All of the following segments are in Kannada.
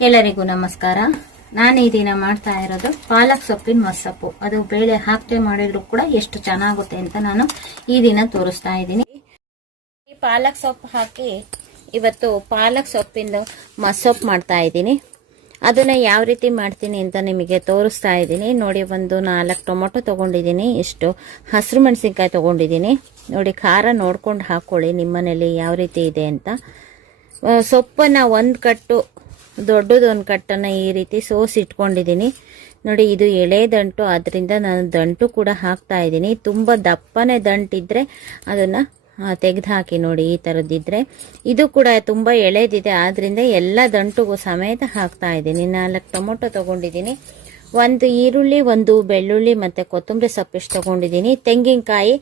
ಎಲ್ಲರಿಗೂ ನಮಸ್ಕಾರ. ನಾನು ಈ ದಿನ ಮಾಡ್ತಾ ಇರೋದು ಪಾಲಕ್ ಸೊಪ್ಪಿನ ಮೊಸಪ್ಪು ಅದು ಬೇಳೆ ಹಾಕದೆ ಮಾಡಿದ್ರು ಕೂಡ ಎಷ್ಟು ಚೆನ್ನಾಗುತ್ತೆ ಅಂತ ನಾನು ಈ ದಿನ ತೋರಿಸ್ತಾ ಇದ್ದೀನಿ. ಈ ಪಾಲಕ್ ಸೊಪ್ಪು ಹಾಕಿ ಇವತ್ತು ಪಾಲಕ್ ಸೊಪ್ಪಿಂದ ಮಸ್ಸೊಪ್ಪು ಮಾಡ್ತಾ ಇದ್ದೀನಿ. ಅದನ್ನ ಯಾವ ರೀತಿ ಮಾಡ್ತೀನಿ ಅಂತ ನಿಮಗೆ ತೋರಿಸ್ತಾ ಇದ್ದೀನಿ. ನೋಡಿ, ಒಂದು ನಾಲ್ಕು ಟೊಮೊಟೊ ತೊಗೊಂಡಿದ್ದೀನಿ. ಇಷ್ಟು ಹಸಿರು ಮೆಣಸಿನ್ಕಾಯಿ ತೊಗೊಂಡಿದ್ದೀನಿ. ನೋಡಿ, ಖಾರ ನೋಡ್ಕೊಂಡು ಹಾಕ್ಕೊಳ್ಳಿ ನಿಮ್ಮನೇಲಿ ಯಾವ ರೀತಿ ಇದೆ ಅಂತ. ಸೊಪ್ಪನ್ನ ಒಂದು ಕಟ್ಟು ದೊಡ್ಡದು ಒಂದು ಕಟ್ಟನ್ನು ಈ ರೀತಿ ಸೋಸಿ ಇಟ್ಕೊಂಡಿದ್ದೀನಿ. ನೋಡಿ, ಇದು ಎಳೆ ದಂಟು ಅದರಿಂದ ನಾನು ದಂಟು ಕೂಡ ಹಾಕ್ತಾ ಇದ್ದೀನಿ. ತುಂಬ ದಪ್ಪನೇ ದಂಟಿದ್ರೆ ಅದನ್ನು ತೆಗೆದು ಹಾಕಿ ನೋಡಿ, ಈ ಥರದ್ದಿದ್ರೆ ಇದು ಕೂಡ ತುಂಬ ಎಳೆದಿದೆ ಆದ್ದರಿಂದ ಎಲ್ಲ ದಂಟುಗೂ ಸಮೇತ ಹಾಕ್ತಾ ಇದ್ದೀನಿ. ನಾಲ್ಕು ಟೊಮೊಟೊ ತೊಗೊಂಡಿದ್ದೀನಿ. ಒಂದು ಈರುಳ್ಳಿ, ಒಂದು ಬೆಳ್ಳುಳ್ಳಿ ಮತ್ತು ಕೊತ್ತಂಬರಿ ಸೊಪ್ಪಿಷ್ಟು ತೊಗೊಂಡಿದ್ದೀನಿ. ತೆಂಗಿನಕಾಯಿ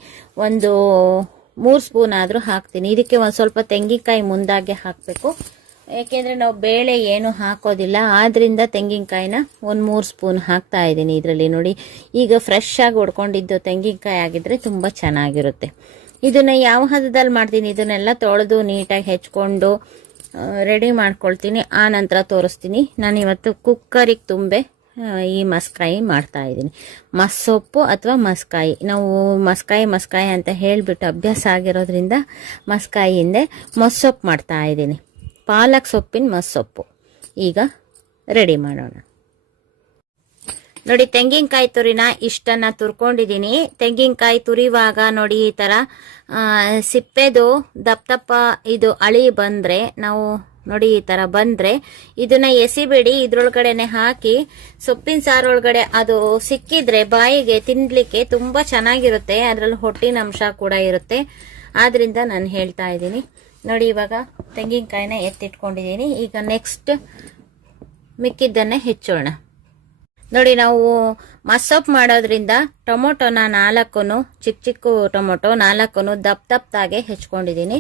ಒಂದು ಮೂರು ಸ್ಪೂನ್ ಆದರೂ ಹಾಕ್ತೀನಿ. ಇದಕ್ಕೆ ಒಂದು ಸ್ವಲ್ಪ ತೆಂಗಿನಕಾಯಿ ಮುಂದಾಗೆ ಹಾಕಬೇಕು. ಯಾಕೆಂದರೆ ನಾವು ಬೇಳೆ ಏನು ಹಾಕೋದಿಲ್ಲ. ಆದ್ದರಿಂದ ತೆಂಗಿನಕಾಯಿನ ಒಂದು ಮೂರು ಸ್ಪೂನ್ ಹಾಕ್ತಾ ಇದ್ದೀನಿ ಇದರಲ್ಲಿ ನೋಡಿ. ಈಗ ಫ್ರೆಶ್ ಆಗಿ ಹೊಡ್ಕೊಂಡಿದ್ದು ತೆಂಗಿನಕಾಯಿ ಆಗಿದ್ರೆ ತುಂಬ ಚೆನ್ನಾಗಿರುತ್ತೆ. ಇದನ್ನು ಯಾವ ಹದದಲ್ಲಿ ಮಾಡ್ತೀನಿ? ಇದನ್ನೆಲ್ಲ ತೊಳೆದು ನೀಟಾಗಿ ಹೆಚ್ಕೊಂಡು ರೆಡಿ ಮಾಡ್ಕೊಳ್ತೀನಿ. ಆ ನಂತರ ತೋರಿಸ್ತೀನಿ. ನಾನು ಇವತ್ತು ಕುಕ್ಕರಿಗೆ ತುಂಬೆ ಈ ಮಸ್ಕಾಯಿ ಮಾಡ್ತಾ ಇದ್ದೀನಿ. ಮಸ್ಸೊಪ್ಪು ಅಥವಾ ಮಸ್ಕಾಯಿ? ನಾವು ಮಸ್ಕಾಯಿ ಮಸ್ಕಾಯಿ ಅಂತ ಹೇಳಿಬಿಟ್ಟು ಅಭ್ಯಾಸ ಆಗಿರೋದ್ರಿಂದ ಮಸ್ಕಾಯಿಯಿಂದ ಮಸ್ಸೊಪ್ಪು ಮಾಡ್ತಾ ಇದ್ದೀನಿ. ಪಾಲಕ್ ಸೊಪ್ಪಿನ ಮಸ್ಸೊಪ್ಪು ಈಗ ರೆಡಿ ಮಾಡೋಣ. ನೋಡಿ, ತೆಂಗಿನಕಾಯಿ ತುರಿನ ಇಷ್ಟನ್ನ ತುರ್ಕೊಂಡಿದ್ದೀನಿ. ತೆಂಗಿನಕಾಯಿ ತುರಿವಾಗ ನೋಡಿ, ಈ ಥರ ಸಿಪ್ಪೆದು ದಪ್ಪ ದಪ್ಪ ಇದು ಅಳಿ ಬಂದರೆ, ನಾವು ನೋಡಿ, ಈ ಥರ ಬಂದರೆ, ಇದನ್ನ ಎಸಿಬೇಡಿ, ಇದ್ರೊಳಗಡೆನೆ ಹಾಕಿ, ಸೊಪ್ಪಿನ ಸಾರೊಳಗಡೆ ಅದು ಸಿಕ್ಕಿದ್ರೆ ಬಾಯಿಗೆ ತಿನ್ಲಿಕ್ಕೆ ತುಂಬ ಚೆನ್ನಾಗಿರುತ್ತೆ. ಅದರಲ್ಲಿ ಹೊಟ್ಟಿನ ಅಂಶ ಕೂಡ ಇರುತ್ತೆ. ಆದ್ರಿಂದ ನಾನು ಹೇಳ್ತಾ ಇದ್ದೀನಿ ನೋಡಿ, ಇವಾಗ ತೆಂಗಿನಕಾಯಿನ ಎತ್ತಿಟ್ಕೊಂಡಿದ್ದೀನಿ. ಈಗ ನೆಕ್ಸ್ಟ್ ಮಿಕ್ಕಿದ್ದನ್ನೇ ಹೆಚ್ಚೋಣ. ನೋಡಿ, ನಾವು ಮಸಪ್ ಮಾಡೋದ್ರಿಂದ ಟೊಮೊಟೊನ ನಾಲ್ಕು ಚಿಕ್ಕ ಚಿಕ್ಕ ಟೊಮೊಟೊ ನಾಲ್ಕು ದಪ್ಪ ದಪ್ಪದಾಗೆ ಹೆಚ್ಕೊಂಡಿದ್ದೀನಿ.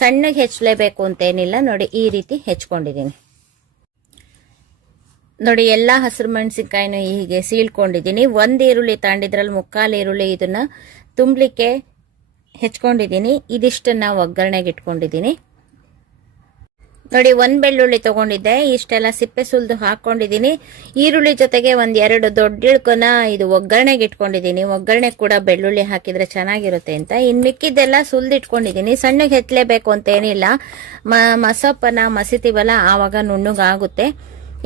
ಸಣ್ಣಗೆ ಹೆಚ್ಚಲೇಬೇಕು ಅಂತೇನಿಲ್ಲ. ನೋಡಿ, ಈ ರೀತಿ ಹೆಚ್ಕೊಂಡಿದ್ದೀನಿ. ನೋಡಿ, ಎಲ್ಲ ಹಸಿರು ಮೆಣಸಿನ್ಕಾಯಿನೂ ಹೀಗೆ ಸೀಳ್ಕೊಂಡಿದ್ದೀನಿ. ಒಂದು ಈರುಳ್ಳಿ ತಾಂಡಿದ್ರಲ್ಲಿ ಮುಕ್ಕಾಲು ಈರುಳ್ಳಿ ಇದನ್ನ ತುಂಬಲಿಕ್ಕೆ ಹೆಚ್ಕೊಂಡಿದ್ದೀನಿ. ಇದಿಷ್ಟನ್ನು ಒಗ್ಗರಣೆಗೆ ಇಟ್ಕೊಂಡಿದ್ದೀನಿ. ನೋಡಿ, ಒಂದು ಬೆಳ್ಳುಳ್ಳಿ ತೊಗೊಂಡಿದ್ದೆ. ಇಷ್ಟೆಲ್ಲ ಸಿಪ್ಪೆ ಸುಲಿದು ಹಾಕ್ಕೊಂಡಿದ್ದೀನಿ ಈರುಳ್ಳಿ ಜೊತೆಗೆ ಒಂದು ಎರಡು ದೊಡ್ಡ ಇಳ್ಕೊನ ಇದು ಒಗ್ಗರಣೆಗೆ ಇಟ್ಕೊಂಡಿದ್ದೀನಿ. ಒಗ್ಗರಣೆ ಕೂಡ ಬೆಳ್ಳುಳ್ಳಿ ಹಾಕಿದರೆ ಚೆನ್ನಾಗಿರುತ್ತೆ ಅಂತ. ಇನ್ನು ಮಿಕ್ಕಿದ್ದೆಲ್ಲ ಸುಲ್ದು ಇಟ್ಕೊಂಡಿದ್ದೀನಿ. ಸಣ್ಣಗೆ ಹೆತ್ತಲೇಬೇಕು ಅಂತ ಏನಿಲ್ಲ. ಮ, ಮಸೊಪ್ಪನ್ನು ಮಸಿತೀವಲ್ಲ, ಆವಾಗ ನುಣ್ಣಗಾಗುತ್ತೆ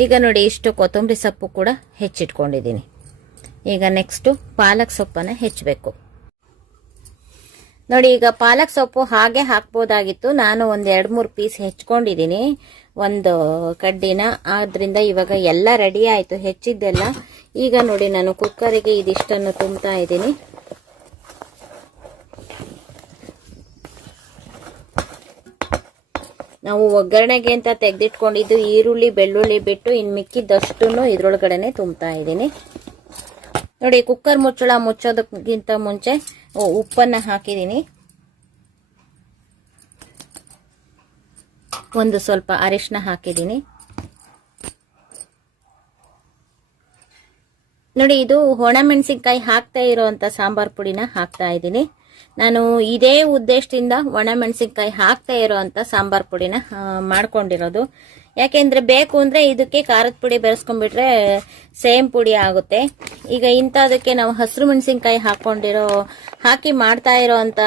ಈಗ ನೋಡಿ, ಇಷ್ಟು ಕೊತ್ತಂಬರಿ ಸೊಪ್ಪು ಕೂಡ ಹೆಚ್ಚಿಟ್ಕೊಂಡಿದ್ದೀನಿ. ಈಗ ನೆಕ್ಸ್ಟು ಪಾಲಕ್ ಸೊಪ್ಪನ್ನು ಹೆಚ್ಚಬೇಕು. ನೋಡಿ, ಈಗ ಪಾಲಕ್ ಸೊಪ್ಪು ಹಾಗೆ ಹಾಕ್ಬೋದಾಗಿತ್ತು. ನಾನು ಒಂದ್ ಎರಡ್ ಮೂರು ಪೀಸ್ ಹೆಚ್ಕೊಂಡಿದ್ದೀನಿ ಒಂದು ಕಡ್ಡಿನ. ಆದ್ರಿಂದ ಇವಾಗ ಎಲ್ಲ ರೆಡಿ ಆಯ್ತು. ಹೆಚ್ಚಿದ್ದೆಲ್ಲ. ಈಗ ನೋಡಿ, ನಾನು ಕುಕ್ಕರಿಗೆ ಇದಿಷ್ಟನ್ನು ತುಂಬ್ತಾ ಇದ್ದೀನಿ. ನಾವು ಒಗ್ಗರಣೆಗೆ ಅಂತ ತೆಗೆದಿಟ್ಕೊಂಡಿದ್ದು ಈರುಳ್ಳಿ, ಬೆಳ್ಳುಳ್ಳಿ ಬಿಟ್ಟು ಇನ್ನು ಮಿಕ್ಕಿದ್ದಷ್ಟು ಇದ್ರೊಳಗಡೆನೆ ತುಂಬ್ತಾ ಇದ್ದೀನಿ. ನೋಡಿ ಕುಕ್ಕರ್ ಮುಚ್ಚಳ ಮುಚ್ಚೋದಕ್ಕಿಂತ ಮುಂಚೆ ಉ- ಉಪ್ಪನ್ನ ಹಾಕಿದ್ದೀನಿ ಒಂದು ಸ್ವಲ್ಪ ಅರಿಶಿನ ಹಾಕಿದ್ದೀನಿ ನೋಡಿ, ಇದು ಒಣಮೆಣಸಿನ್ಕಾಯಿ ಹಾಕ್ತಾ ಇರೋವಂಥ ಸಾಂಬಾರ್ ಪುಡಿನ ಹಾಕ್ತಾ ಇದ್ದೀನಿ. ನಾನು ಇದೇ ಉದ್ದೇಶದಿಂದ ಒಣಮೆಣಸಿನ್ಕಾಯಿ ಹಾಕ್ತಾ ಇರೋವಂಥ ಸಾಂಬಾರ್ ಪುಡಿನ ಮಾಡ್ಕೊಂಡಿರೋದು. ಯಾಕೆಂದ್ರೆ ಬೇಕು ಅಂದ್ರೆ ಇದಕ್ಕೆ ಖಾರದ ಪುಡಿ ಬೆರೆಸ್ಕೊಂಡ್ಬಿಟ್ರೆ ಸೇಮ್ ಪುಡಿ ಆಗುತ್ತೆ. ಈಗ ಇಂಥದಕ್ಕೆ ನಾವು ಹಸಿರು ಮೆಣಸಿನ್ಕಾಯಿ ಹಾಕೊಂಡಿರೋ, ಹಾಕಿ ಮಾಡ್ತಾ ಇರೋಂಥ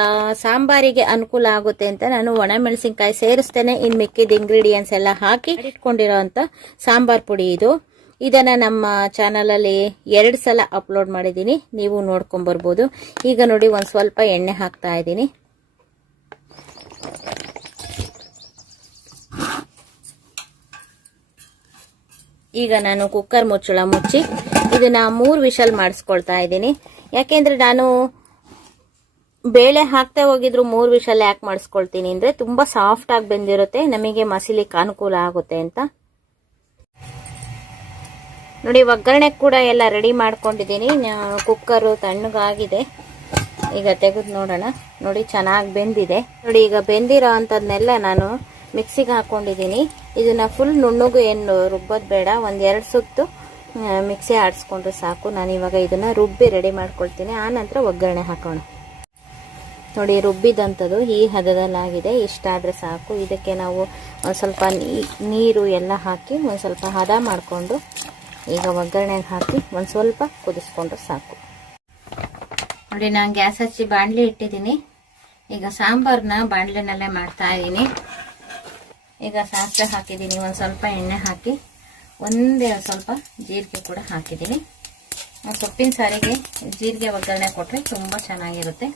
ಸಾಂಬಾರಿಗೆ ಅನುಕೂಲ ಆಗುತ್ತೆ ಅಂತ ನಾನು ಒಣ ಮೆಣಸಿನ್ಕಾಯಿ ಸೇರಿಸ್ತೇನೆ. ಇನ್ ಮಿಕ್ಕಿದ ಇಂಗ್ರೀಡಿಯೆಂಟ್ಸ್ ಎಲ್ಲ ಹಾಕಿ ಇಟ್ಕೊಂಡಿರೋಂಥ ಸಾಂಬಾರ್ ಪುಡಿ ಇದು. ಇದನ್ನ ನಮ್ಮ ಚಾನಲ್ ಅಲ್ಲಿ ಎರಡು ಸಲ ಅಪ್ಲೋಡ್ ಮಾಡಿದ್ದೀನಿ. ನೀವು ನೋಡ್ಕೊಂಡ್ ಬರ್ಬೋದು. ಈಗ ನೋಡಿ ಒಂದ್ ಸ್ವಲ್ಪ ಎಣ್ಣೆ ಹಾಕ್ತಾ ಇದ್ದೀನಿ. ಈಗ ನಾನು ಕುಕ್ಕರ್ ಮುಚ್ಚಳ ಮುಚ್ಚಿ ಇದನ್ನ ಮೂರು ವಿಷಲ್ ಮಾಡಿಸ್ಕೊಳ್ತಾ ಇದ್ದೀನಿ. ಯಾಕೆಂದ್ರೆ ನಾನು ಬೇಳೆ ಹಾಕ್ತಾ ಹೋಗಿದ್ರು ಮೂರು ವಿಷಲ್ ಯಾಕೆ ಮಾಡಿಸ್ಕೊಳ್ತೀನಿ ಅಂದ್ರೆ ತುಂಬಾ ಸಾಫ್ಟ್ ಆಗಿ ಬೆಂದಿರುತ್ತೆ, ನಮಗೆ ಮಸಿಲಿಕ್ಕೆ ಅನುಕೂಲ ಆಗುತ್ತೆ ಅಂತ. ನೋಡಿ ಒಗ್ಗರಣೆ ಕೂಡ ಎಲ್ಲ ರೆಡಿ ಮಾಡ್ಕೊಂಡಿದ್ದೀನಿ. ಕುಕ್ಕರು ತಣ್ಣಗಾಗಿದೆ. ಈಗ ತೆಗೆದು ನೋಡೋಣ. ನೋಡಿ, ಚೆನ್ನಾಗಿ ಬೆಂದಿದೆ. ನೋಡಿ, ಈಗ ಬೆಂದಿರೋ ಅಂಥದ್ನೆಲ್ಲ ನಾನು ಮಿಕ್ಸಿಗೆ ಹಾಕೊಂಡಿದ್ದೀನಿ. ಇದನ್ನ ಫುಲ್ ನುಣ್ಣಗೂ ಏನು ರುಬ್ಬೋದು ಬೇಡ. ಒಂದೆರಡು ಎರಡು ಸುತ್ತು ಮಿಕ್ಸಿ ಆಡಿಸ್ಕೊಂಡ್ರೆ ಸಾಕು. ನಾನು ಇವಾಗ ಇದನ್ನ ರುಬ್ಬಿ ರೆಡಿ ಮಾಡ್ಕೊಳ್ತೀನಿ. ಆ ನಂತರ ಒಗ್ಗರಣೆ ಹಾಕೋಣ. ನೋಡಿ, ರುಬ್ಬಿದಂಥದ್ದು ಈ ಹದದಲ್ಲಾಗಿದೆ. ಇಷ್ಟಾದರೆ ಸಾಕು. ಇದಕ್ಕೆ ನಾವು ಒಂದು ಸ್ವಲ್ಪ ನೀರು ಎಲ್ಲ ಹಾಕಿ ಒಂದು ಸ್ವಲ್ಪ ಹದ ಮಾಡಿಕೊಂಡು ಈಗ ಒಗ್ಗರಣೆಗೆ ಹಾಕಿ ಒಂದು ಸ್ವಲ್ಪ ಕುದಿಸ್ಕೊಂಡ್ರೆ ಸಾಕು. ನೋಡಿ, ನಾನು ಗ್ಯಾಸ್ ಹಚ್ಚಿ ಬಾಣಲಿ ಇಟ್ಟಿದ್ದೀನಿ. ಈಗ ಸಾಂಬಾರನ್ನ ಬಾಣಲಿನಲ್ಲೇ ಮಾಡ್ತಾ ಇದ್ದೀನಿ. ಈಗ ಸಾಸಿವೆ ಹಾಕಿದ್ದೀನಿ. ಒಂದು ಸ್ವಲ್ಪ ಎಣ್ಣೆ ಹಾಕಿ, ಒಂದೇ ಸ್ವಲ್ಪ ಜೀರಿಗೆ ಕೂಡ ಹಾಕಿದ್ದೀನಿ. ಸೊಪ್ಪಿನ ಸಾರಿಗೆ ಜೀರಿಗೆ ಒಗ್ಗರಣೆ ಕೊಟ್ಟರೆ ತುಂಬ ಚೆನ್ನಾಗಿರುತ್ತೆ.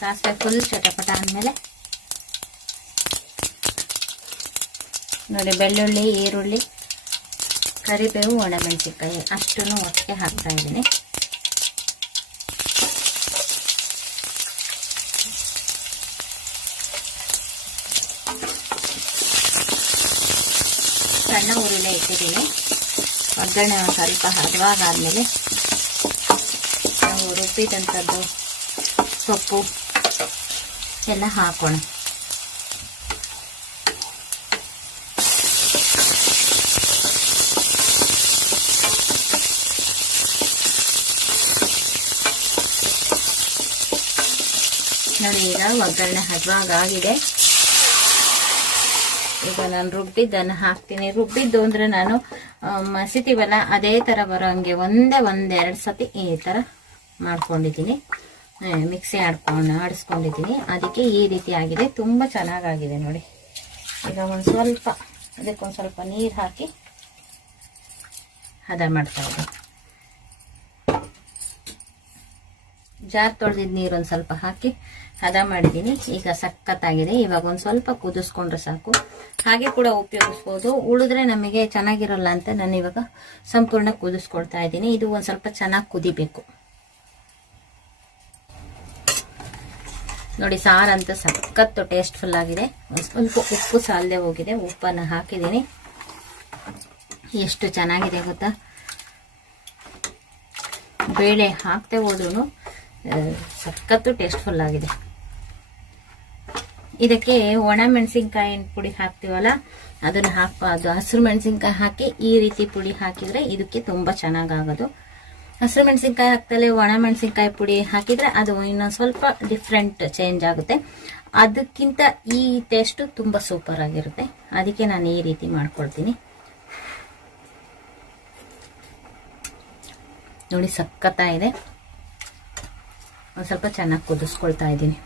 ಸಾಸಿವೆ ಫುಲ್ ಚಟಪಟ ಆದಮೇಲೆ, ನೋಡಿ, ಬೆಳ್ಳುಳ್ಳಿ, ಈರುಳ್ಳಿ ಕರಿಬೇವು, ಒಣಮೆಣಸಿನ್ಕಾಯಿ, ಅಷ್ಟನ್ನು ಒಟ್ಟಿಗೆ ಹಾಕ್ತಾ ಇದ್ದೀನಿ. ಸಣ್ಣ ಉರುಳೆ ಇಟ್ಟಿದ್ದೀನಿ. ಒಗ್ಗರಣೆ ಸ್ವಲ್ಪ ಹದವಾಗಾದ್ಮೇಲೆ ನಾವು ರುಬ್ಬಿದಂಥದ್ದು ಸೊಪ್ಪು ಎಲ್ಲ ಹಾಕೋಣ. ನೋಡಿ ಈಗ ಒಗ್ಗರಣೆ ಹದವಾಗಾಗಿದೆ ಈಗ ನಾನು ರುಬ್ಬಿದ್ದನ್ನು ಹಾಕ್ತೀನಿ. ರುಬ್ಬಿದ್ದು ಅಂದರೆ ನಾನು ಮಸಿತೀವಲ್ಲ ಅದೇ ತರ ಬರೋ ಹಂಗೆ ಒಂದೇ ಒಂದೆರಡು ಸತಿ ಈ ತರ ಮಾಡ್ಕೊಂಡಿದ್ದೀನಿ. ಮಿಕ್ಸಿ ಆಡ್ಕೊಂಡು, ಆಡಿಸ್ಕೊಂಡಿದ್ದೀನಿ. ಅದಕ್ಕೆ ಈ ರೀತಿ ಆಗಿದೆ. ತುಂಬ ಚೆನ್ನಾಗಾಗಿದೆ ನೋಡಿ. ಈಗ ಒಂದು ಸ್ವಲ್ಪ, ಅದಕ್ಕೊಂದು ಸ್ವಲ್ಪ ನೀರು ಹಾಕಿ ಹದ ಮಾಡ್ತಾ ಇದ್ದೀನಿ. ಜಾರ್ ತೊಳೆದಿದ್ದ ನೀರು ಒಂದು ಸ್ವಲ್ಪ ಹಾಕಿ ಹದ ಮಾಡಿದ್ದೀನಿ. ಈಗ ಸಖತ್ತಾಗಿದೆ. ಇವಾಗ ಒಂದು ಸ್ವಲ್ಪ ಕುದಿಸ್ಕೊಂಡ್ರೆ ಸಾಕು. ಹಾಗೆ ಕೂಡ ಉಪಯೋಗಿಸ್ಬೋದು. ಉಳಿದ್ರೆ ನಮಗೆ ಚೆನ್ನಾಗಿರಲ್ಲ ಅಂತ ನಾನು ಇವಾಗ ಸಂಪೂರ್ಣ ಕುದಿಸ್ಕೊಳ್ತಾ ಇದ್ದೀನಿ. ಇದು ಒಂದು ಸ್ವಲ್ಪ ಚೆನ್ನಾಗಿ ಕುದಿಬೇಕು. ನೋಡಿ ಸಾರಂತೂ ಸಖತ್ತು ಟೇಸ್ಟ್ಫುಲ್ ಆಗಿದೆ. ಒಂದು ಸ್ವಲ್ಪ ಉಪ್ಪು ಸಾಲದೆ ಹೋಗಿದೆ. ಉಪ್ಪನ್ನು ಹಾಕಿದ್ದೀನಿ. ಎಷ್ಟು ಚೆನ್ನಾಗಿದೆ ಗೊತ್ತಾ? ಬೇಳೆ ಹಾಕ್ತೇ ಹೋದ್ರೂ ಸಖತ್ತು ಟೇಸ್ಟ್ಫುಲ್ ಆಗಿದೆ. ಇದಕ್ಕೆ ಒಣ ಮೆಣಸಿನ್ಕಾಯಿ ಪುಡಿ ಹಾಕ್ತೀವಲ್ಲ, ಅದನ್ನ ಅದು ಹಸಿರು ಮೆಣಸಿನ್ಕಾಯಿ ಹಾಕಿ ಈ ರೀತಿ ಪುಡಿ ಹಾಕಿದ್ರೆ ಇದಕ್ಕೆ ತುಂಬಾ ಚೆನ್ನಾಗಾಗೋದು. ಹಸಿರು ಮೆಣಸಿನ್ಕಾಯಿ ಹಾಕ್ತಲೇ ಒಣ ಮೆಣಸಿನ್ಕಾಯಿ ಪುಡಿ ಹಾಕಿದ್ರೆ ಅದು ಇನ್ನೊಂದು ಸ್ವಲ್ಪ ಡಿಫ್ರೆಂಟ್ ಚೇಂಜ್ ಆಗುತ್ತೆ. ಅದಕ್ಕಿಂತ ಈ ಟೇಸ್ಟ್ ತುಂಬಾ ಸೂಪರ್ ಆಗಿರುತ್ತೆ. ಅದಕ್ಕೆ ನಾನು ಈ ರೀತಿ ಮಾಡ್ಕೊಳ್ತೀನಿ. ನೋಡಿ ಸಖತ್ತಾಗಿದೆ. ಒಂದು ಸ್ವಲ್ಪ ಚೆನ್ನಾಗಿ ಕುದಿಸ್ಕೊಳ್ತಾ ಇದ್ದೀನಿ.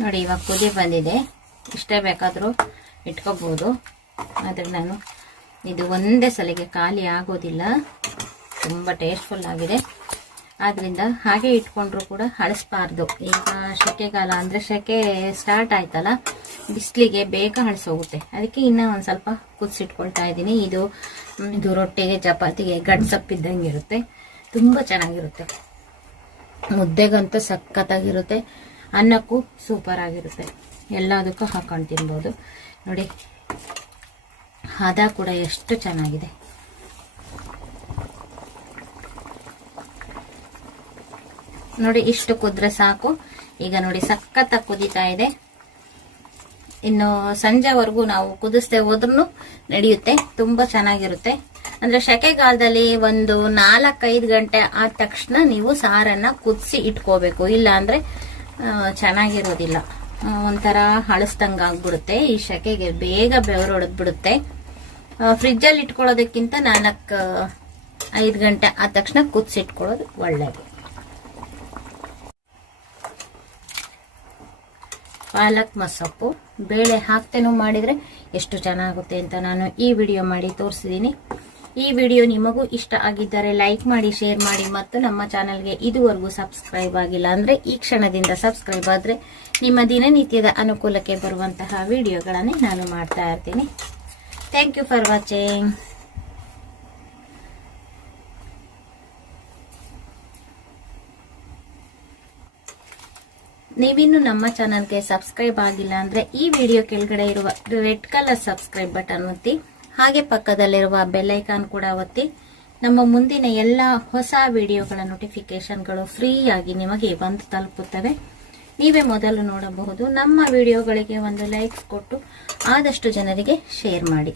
ನೋಡಿ, ಇವಾಗ ಕುದಿ ಬಂದಿದೆ. ಇಷ್ಟೇ ಬೇಕಾದರೂ ಇಟ್ಕೋಬೋದು. ಆದರೆ ನಾನು ಇದು ಒಂದೇ ಸಲಿಗೆ ಖಾಲಿ ಆಗೋದಿಲ್ಲ. ತುಂಬ ಟೇಸ್ಟ್ಫುಲ್ ಆಗಿದೆ. ಆದ್ದರಿಂದ ಹಾಗೆ ಇಟ್ಕೊಂಡ್ರು ಕೂಡ ಹಳಸ್ಬಾರ್ದು. ಈಗ ಸೆಕೆಗಾಲ ಅಂದರೆ ಸೆಕೆ ಸ್ಟಾರ್ಟ್ ಆಯ್ತಲ್ಲ, ಬಿಸಿಲಿಗೆ ಬೇಗ ಹಳಸೋಗುತ್ತೆ. ಅದಕ್ಕೆ ಇನ್ನೂ ಒಂದು ಸ್ವಲ್ಪ ಕುದಿಸಿಟ್ಕೊಳ್ತಾ ಇದ್ದೀನಿ. ಇದು ಇದು ರೊಟ್ಟಿಗೆ, ಚಪಾತಿಗೆ ಗಡ್ಸಪ್ಪಿದ್ದಂಗೆ ಇರುತ್ತೆ ತುಂಬ ಚೆನ್ನಾಗಿರುತ್ತೆ. ಮುದ್ದೆಗಂತೂ ಸಖತ್ತಾಗಿರುತ್ತೆ. ಅನ್ನಕ್ಕೂ ಸೂಪರ್ ಆಗಿರುತ್ತೆ ಎಲ್ಲದಕ್ಕೂ ಹಾಕೊಂಡು ತಿನ್ಬೋದು. ನೋಡಿ, ಹದ ಕೂಡ ಎಷ್ಟು ಚೆನ್ನಾಗಿದೆ. ನೋಡಿ, ಇಷ್ಟು ಕುದ್ರೆ ಸಾಕು. ಈಗ ನೋಡಿ ಸಖತ್ತಾಗಿ ಕುದೀತಾ ಇದೆ. ಇನ್ನು ಸಂಜೆವರೆಗೂ ನಾವು ಕುದಿಸ್ದೆ ಹೋದ್ರೂ ನಡೆಯುತ್ತೆ, ತುಂಬಾ ಚೆನ್ನಾಗಿರುತ್ತೆ. ಅಂದ್ರೆ ಸೆಕೆಗಾಲದಲ್ಲಿ ಒಂದು ನಾಲ್ಕೈದು ಗಂಟೆ ಆದ ತಕ್ಷಣ ನೀವು ಸಾರನ್ನ ಕುದಿಸಿ ಇಟ್ಕೋಬೇಕು. ಇಲ್ಲ ಅಂದ್ರೆ ಚೆನ್ನಾಗಿರೋದಿಲ್ಲ. ಒಂಥರ ಹಳಸ್ದಂಗ ಆಗ್ಬಿಡುತ್ತೆ. ಈ ಸೆಕೆಗೆ ಬೇಗ ಬೆವರೊಡೆದ್ಬಿಡುತ್ತೆ ಫ್ರಿಜ್ಜಲ್ಲಿ ಇಟ್ಕೊಳ್ಳೋದಕ್ಕಿಂತ ನಾಲ್ಕು, ಐದು ಗಂಟೆ ಆದ ತಕ್ಷಣ ಕುದಿಸಿ ಇಟ್ಕೊಳ್ಳೋದು ಒಳ್ಳೇದು. ಪಾಲಕ್ ಮಸೊಪ್ಪು ಬೇಳೆ ಹಾಕ್ತೇನೂ ಮಾಡಿದರೆ ಎಷ್ಟು ಚೆನ್ನಾಗುತ್ತೆ ಅಂತ ನಾನು ಈ ವಿಡಿಯೋ ಮಾಡಿ ತೋರಿಸಿದ್ದೀನಿ. ಈ ವಿಡಿಯೋ ನಿಮಗೂ ಇಷ್ಟ ಆಗಿದ್ದರೆ ಲೈಕ್ ಮಾಡಿ, ಶೇರ್ ಮಾಡಿ ಮತ್ತು ನಮ್ಮ ಚಾನಲ್ಗೆ ಇದುವರೆಗೂ ಸಬ್ಸ್ಕ್ರೈಬ್ ಆಗಿಲ್ಲ ಅಂದರೆ ಈ ಕ್ಷಣದಿಂದ ಸಬ್ಸ್ಕ್ರೈಬ್ ಆದರೆ ನಿಮ್ಮ ದಿನನಿತ್ಯದ ಅನುಕೂಲಕ್ಕೆ ಬರುವಂತಹ ವಿಡಿಯೋಗಳನ್ನೇ ನಾನು ಮಾಡ್ತಾ ಇರ್ತೀನಿ. ಥ್ಯಾಂಕ್ ಯು ಫಾರ್ ವಾಚಿಂಗ್ ನೀವಿನ್ನು ನಮ್ಮ ಚಾನಲ್ಗೆ ಸಬ್ಸ್ಕ್ರೈಬ್ ಆಗಿಲ್ಲ ಅಂದ್ರೆ ಈ ವಿಡಿಯೋ ಕೆಳಗಡೆ ಇರುವ ರೆಡ್ ಕಲರ್ ಸಬ್ಸ್ಕ್ರೈಬ್ ಬಟನ್ ಒತ್ತಿ, ಹಾಗೆ ಪಕ್ಕದಲ್ಲಿರುವ ಬೆಲ್ ಐಕಾನ್ ಕೂಡ ಒತ್ತಿ. ನಮ್ಮ ಮುಂದಿನ ಎಲ್ಲ ಹೊಸ ವಿಡಿಯೋಗಳ ನೋಟಿಫಿಕೇಶನ್ಗಳು ಫ್ರೀಯಾಗಿ ನಿಮಗೆ ಬಂದು ತಲುಪುತ್ತವೆ. ನೀವೇ ಮೊದಲು ನೋಡಬಹುದು, ನಮ್ಮ ವಿಡಿಯೋಗಳಿಗೆ ಒಂದು ಲೈಕ್ ಕೊಟ್ಟು ಆದಷ್ಟು ಜನರಿಗೆ ಶೇರ್ ಮಾಡಿ.